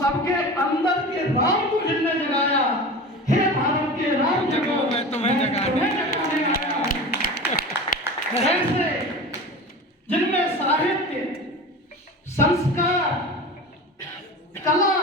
सबके अंदर के राम को जिनने जगाया, हे भारत के राम जगो मैं तुम्हें जगाने आया। ऐसे जिनमें साहित्य, संस्कार, कला,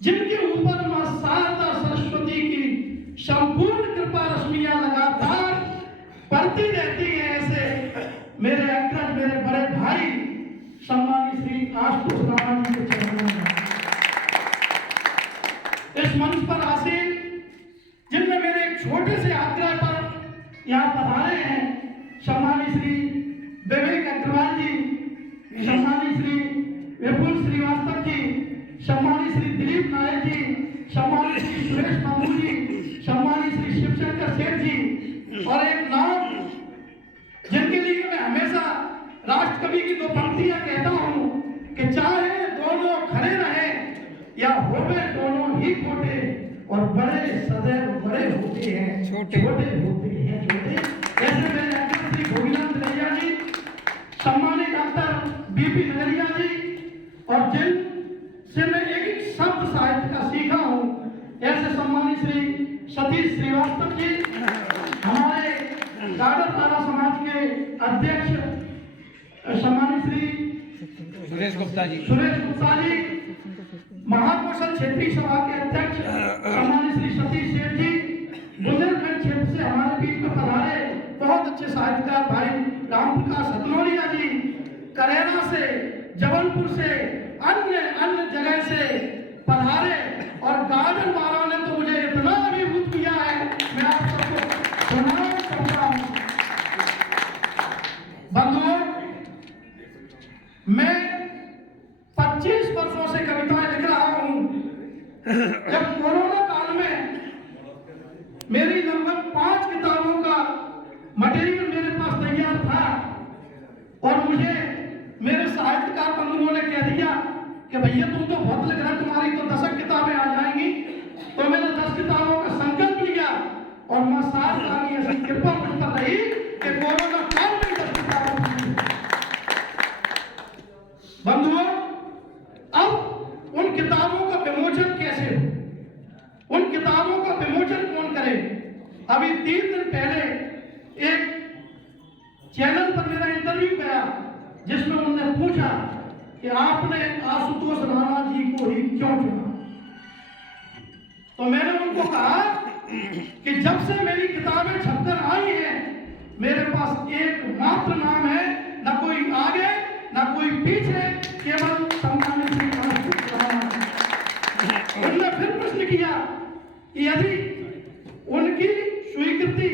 जिनके ऊपर मां शारदा सरस्वती की संपूर्ण कृपा रश्मियां लगातार पड़ती रहती हैं, ऐसे मेरे अग्रज, मेरे बड़े भाई सम्मानित श्री आशुतोष राणा जी के चरणों में इस मंच पर आसीन, जिनने मेरे एक छोटे से आग्रह पर यहाँ पधारे हैं, सम्मानित श्री विवेक अग्रवाल जी, सम्मानित श्री विपुल श्रीवास्तव जी, सम्मानित श्री दिलीप नायक जी, सम्मानित श्री सुरेश बाबू जी, सम्मानित श्री शिवशंकर सेठ जी, और एक नाम जिनके लिए मैं हमेशा राष्ट्र कवि की दो पंक्तियां कहता हूं कि चाहे दोनों खड़े रहे या होवे दोनों ही खोटे, और बड़े सदैव बड़े होते हैं, छोटे होते हैं छोटे। ऐसे मेरे अग्रज श्री गोविंद नगरिया जी, सम्मानित डॉक्टर बीपी नगरिया जी, और जिन से मैं एक शब्द साहित्य का सीखा हूं, ऐसे सम्मानित श्री सतीश श्रीवास्तव जी, हमारे गार्डन तारा समाज के अध्यक्ष सम्मानित श्री सुरेश गुप्ता जी, महाकौशल क्षेत्रीय सभा के अध्यक्ष सम्मानित श्री सतीश सेठ जी, बुंदेलखंड क्षेत्र से हमारे बीच में पधारे बहुत अच्छे साहित्यकार भाई राम प्रकाश हथनोरिया जी, करेरा से, जबलपुर से, अन्य जगह से पधारे, और गार्डन वालों ने तो मुझे इतना अभिभूत किया है, मैं आप सबको प्रणाम करता हूं। बंधुओं, मैं 25 वर्षों से कविताएं लिख रहा हूं। जब कोरोना काल में मेरी लगभग 5 किताबों का मटेरियल मेरे पास तैयार था, और मुझे मेरे साहित्यकार बंधुओं ने कह दिया कि भैया तुम तो बहुत लिख रहे हो, तुम्हारी तो 10 किताबें आ जाएंगी। तो मैंने 10 किताबों का संकल्प लिया, और मैं 7 साल की ऐसी कृपा मुझ पर रही कि कोरोना काल में 10 किताबें। बंधुओं, अब उन किताबों का विमोचन कैसे हो, उन किताबों का विमोचन कौन करे? अभी 3 दिन पहले एक चैनल पर मेरा इंटरव्यू गया, जिसमें उन्होंने पूछा कि आपने आशुतोष राणा जी को ही क्यों चुना? तो मैंने उनको कहा कि जब से मेरी किताबें छपकर आई हैं, मेरे पास एकमात्र नाम है, न कोई आगे न कोई पीछे, केवल सम्मानित श्री आशुतोष राणा। उन्होंने फिर प्रश्न किया कि यदि उनकी स्वीकृति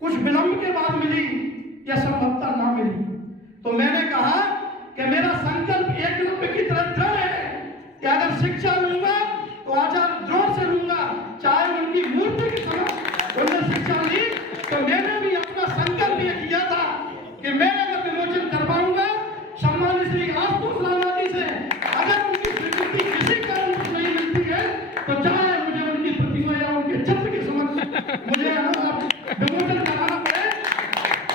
कुछ विलंब के बाद मिली या संभवतः ना मिली, तो मैंने कहा कि मेरा संकल्प एकलव्य की तरह दृढ़ है कि अगर शिक्षा लूंगा तो आचार्य जोर से लूंगा, चाहे उनकी मूर्ति की तरह उन्होंने शिक्षा ली। तो मैंने भी अपना संकल्प यह किया था कि मैं अगर विमोचन करवाऊंगा सम्मानित श्री आशुतोष राणा जी से, अगर उनकी स्वीकृति किसी कारण कुछ नहीं मिलती है, तो चाहे मुझे उनकी प्रतिमा या उनके चित्र के समक्ष मुझे विमोचन कराना पड़े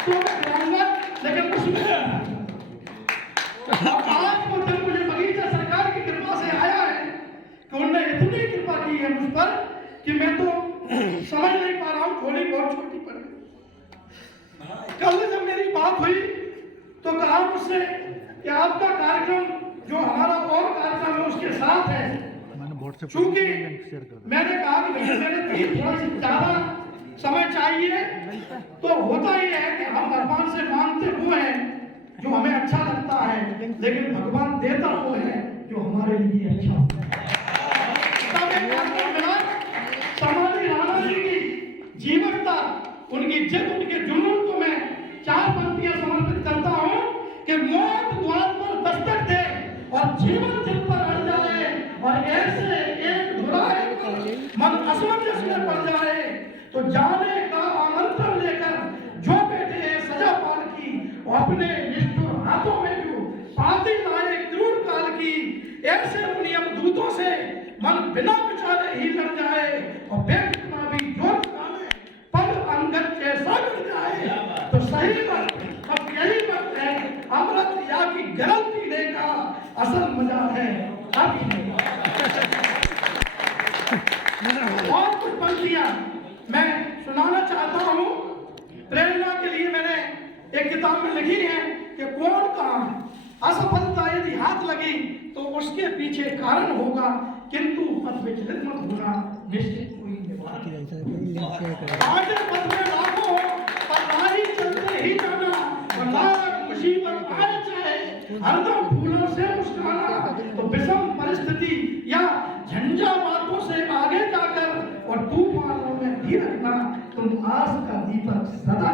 तो मैं कराऊंगा, लेकिन उसमें आज वो दिन मुझे बगीचा सरकार की कृपा से आया है कि उन्होंने इतनी कृपा की है मुझ पर कि मैं तो समझ नहीं पा रहा हूँ, थोड़ी बहुत छोटी पड़ गई। कल जब मेरी बात हुई तो कहा मुझसे कि आपका कार्यक्रम जो हमारा और कार्यक्रम है उसके साथ है, चूंकि मैंने कहा कि मेरे थोड़ा सी ज्यादा समय चाहिए, तो होता ही है कि हम भगवान से मांगते हुए हैं जो हमें अच्छा लगता है, लेकिन भगवान देता वो है जो हमारे लिए अच्छा होता है। सम्मानित राणा जी की जीवनता, उनकी जिद, उनके जुनून को मैं 4 पंक्तियां समर्पित करता हूं कि मौत द्वार पर दस्तक दे और जीवन जिद पर अड़ जाए, और ऐसे एक बुराई पर मन असमंजस में पड़ जाए, तो जाने का आमंत्रण लेकर जो बैठे हैं सजा पाल की, और अपने निष्ठुर हाथों में जो पाती लाए क्रूर काल की, ऐसे उन यमदूतों से मन बिना विचारे ही लड़ जाए, और बेटना भी जोर चलावे पग अंगद जैसा लड़ जाए। तो सही वक्त अब यही वक्त है, अमृत या की गरल पीने का असल मजा है अब असफलता यदि हाथ लगी तो उसके पीछे कारण होगा, किंतु पथ विचलित मत होना, निश्चित कोई निवारण। आगे पथ में लाखों हो पर राही चलते ही जाना, वरना मुसीबत आए चाहे हरदम फूलों से मुस्कुराना। तो विषम परिस्थिति या झंझावातों से आगे जाकर और तूफानों में भी रखना, तुम आस का दीपक सदा,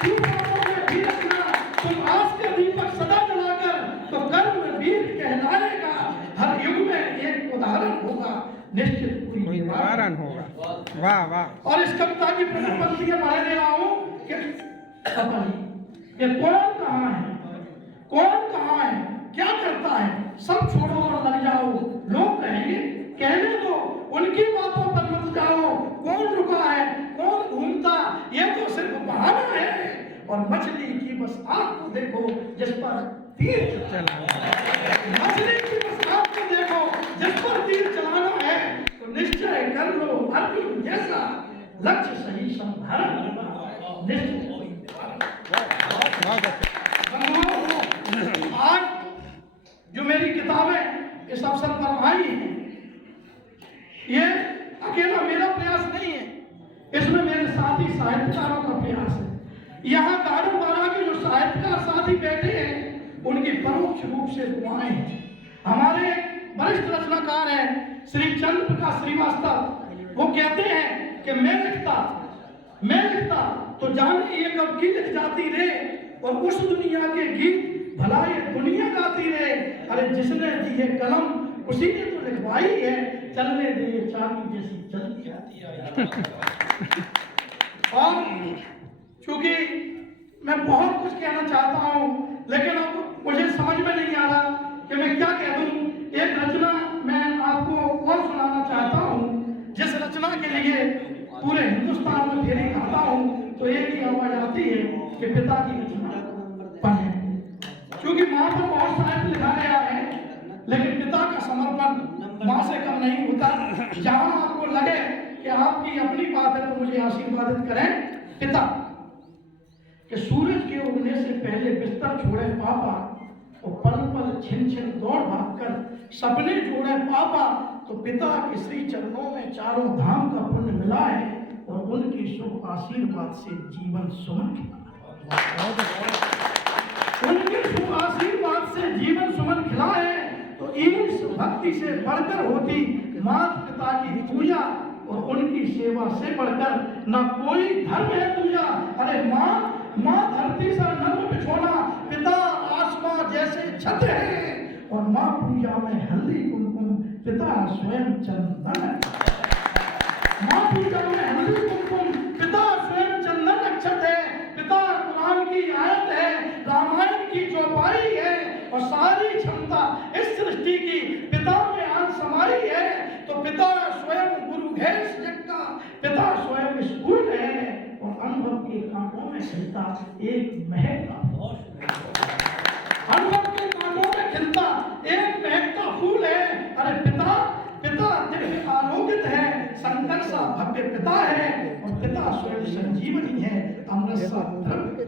तूफानों में भी रखना तुम आस का दीपक सदा जलाकर, तो कर्म वीर कहलाएगा। हर युग में एक उदाहरण होगा, निश्चित कोई निवारण होगा। वाह वाह। और इस कविता की प्रथम पंक्ति में पढ़ने दे रहा हूं कि ये कौन कहाँ है, कौन कहाँ है, क्या करता है, सब छोड़ो और लग जाओ। लोग कहेंगे, कहने दो, उनकी बातों पर मत जाओ। कौन रुका है, कौन घूमता, ये तो सिर्फ बहाना है। और मछली की बस आंख को देखो जिस पर तीर चलाना, मछली की बस आंख को देखो जिस पर तीर चलाना है। तो निश्चय कर लो अर्जुन जैसा, लक्ष्य सही संधारण करना, निश्चित आज जो मेरी किताबें इस अवसर पर आई हैं, ये अकेला मेरा प्रयास नहीं है, इसमें मेरे साथी साहित्यकारों का प्रयास है। यहाँ गार्डन बारा के जो साहित्यकार साथी बैठे हैं, उनकी परोक्ष रूप से दुआएं हैं। हमारे वरिष्ठ रचनाकार हैं श्री चंद्र प्रकाश श्रीवास्तव, वो कहते हैं कि मैं लिखता तो जाने ये कब की लिख जाती रे, और उस दुनिया के गीत भला ये दुनिया गाती रहे। अरे जिसने दी है कलम उसी ने तो लिखवाई है, चलने दे ये चाबी जैसी चलती जाती है। और चूंकि मैं बहुत कुछ कहना चाहता हूँ, लेकिन अब मुझे समझ में नहीं आ रहा कि मैं क्या कह दूँ। एक रचना मैं आपको और सुनाना चाहता हूँ, जिस रचना के लिए पूरे हिंदुस्तान में फेरी खाता हूँ तो एक ही आवाज आती है कि पिता की रचना पढ़ें। क्योंकि माँ पर बहुत साहित्य लिखा गया है, लेकिन पिता का समर्पण माँ से कम नहीं होता। जहाँ आपको लगे कि आपकी अपनी बात है तो मुझे आशीर्वादित करें। पिता कि सूरज के उगने से पहले बिस्तर छोड़े पापा, और पल पल छिन छिन दौड़ भागकर सपने जोड़े पापा। तो पिता के श्री चरणों में चारों धाम का पुण्य मिला है, और उनकी शुभ आशीर्वाद से जीवन सुमन खिला, उनके शुभ आशीर्वाद से जीवन सुमन खिला है। तो इस भक्ति से बढ़कर होती माता पिता की पूजा, और उनकी सेवा से बढ़कर न कोई धर्म है पूजा। अरे माँ धरती सा नर्म बिछोना, पिता आसमां जैसे छत है, और माँ पूजा में हल्दी कुमकुम, पिता स्वयं चंदन। माँ पूजा में हल्दी कुमकुम, पिता स्वयं चंदन अक्षत है। पिता कुरान की आयत है, रामायण की चौपाई है, और सारी क्षमता इस सृष्टि की पिता में आज समाई है। तो पिता स्वयं गुरु है इस जग का, पिता स्वयं स्कूल है, और अनुभव के कांटों में खिलता एक महकता, अनुभव के कांटों में खिलता एक महकता फूल है। अरे पिता दिव्य आलोकित है, शंकर सा भव्य पिता है, और पिता स्वयं संजीवनी है, अमृत सा द्रव्य।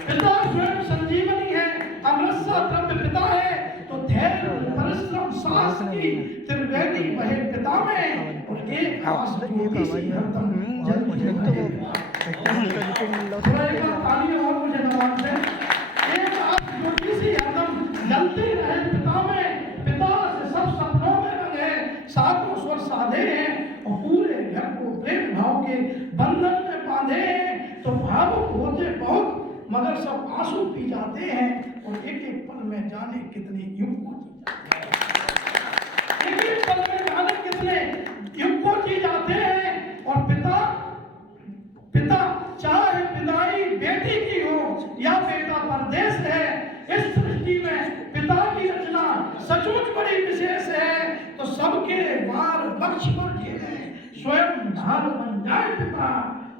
पिता स्वयं संजीवनी है, अमृत सा द्रव्य पिता है। तो धैर्य परिश्रम साहस की त्रिवेणी बहे पिता में, और एक आस ज्योति सी हरदम जलती रहे। ताली और मुझे नवाज दें। एक आस ज्योति सी हरदम जलती रहे पिता में, पिता से सब सपनों में रंगे, सातों स्वर साधे हैं, और पूरे घर को प्रेम भाव के बंधन में बांधे हैं। तो भावुक होते बहुत मगर सब आंसू पी जाते हैं, और एक एक पल में जाने कितने युग को एक एक पल में जाने कितने युग को जी जाते हैं। और पिता चाहे विदाई बेटी की हो या बेटा परदेश है, इस सृष्टि में पिता की रचना सचमुच बड़ी विशेष है। तो सबके वार बख्श पर झेले, स्वयं ढाल बन जाए पिता,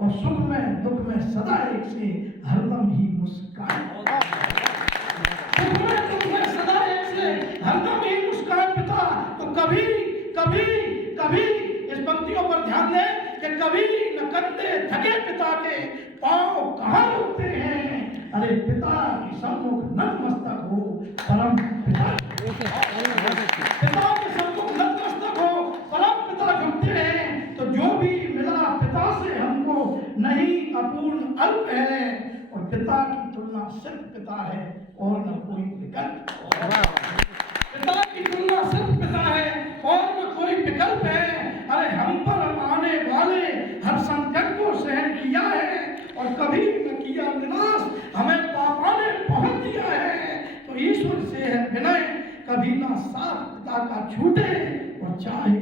और सुख में दुख में सदा एक से हरदम ही मुस्कान, सुख में दुख में सदा एक से हरदम ही मुस्कान पिता। तो कभी इस पंक्तियों पर ध्यान दें कि कभी न कंधे थके पिता के पांव कहाँ रुकते हैं, अरे पिता के सम्मुख नतमस्तक हो परम पिता, पिता के सम्मुख नतमस्तक हो परम पिता झुकते हैं। तो जो भी मिला पिता से हमको नहीं अपूर्ण अल्प है, और पिता की तुलना सिर्फ पिता है और न कोई विकल्प। पिता की तुलना सिर्फ पिता है और न कोई विकल्प है। अरे हम पर आने वाले हर संकट को सहन किया है और कभी न किया निराश, हमें पापा ने पहुंच दिया है। तो ईश्वर से है विनय, कभी ना साथ पिता का छूटे और चाहे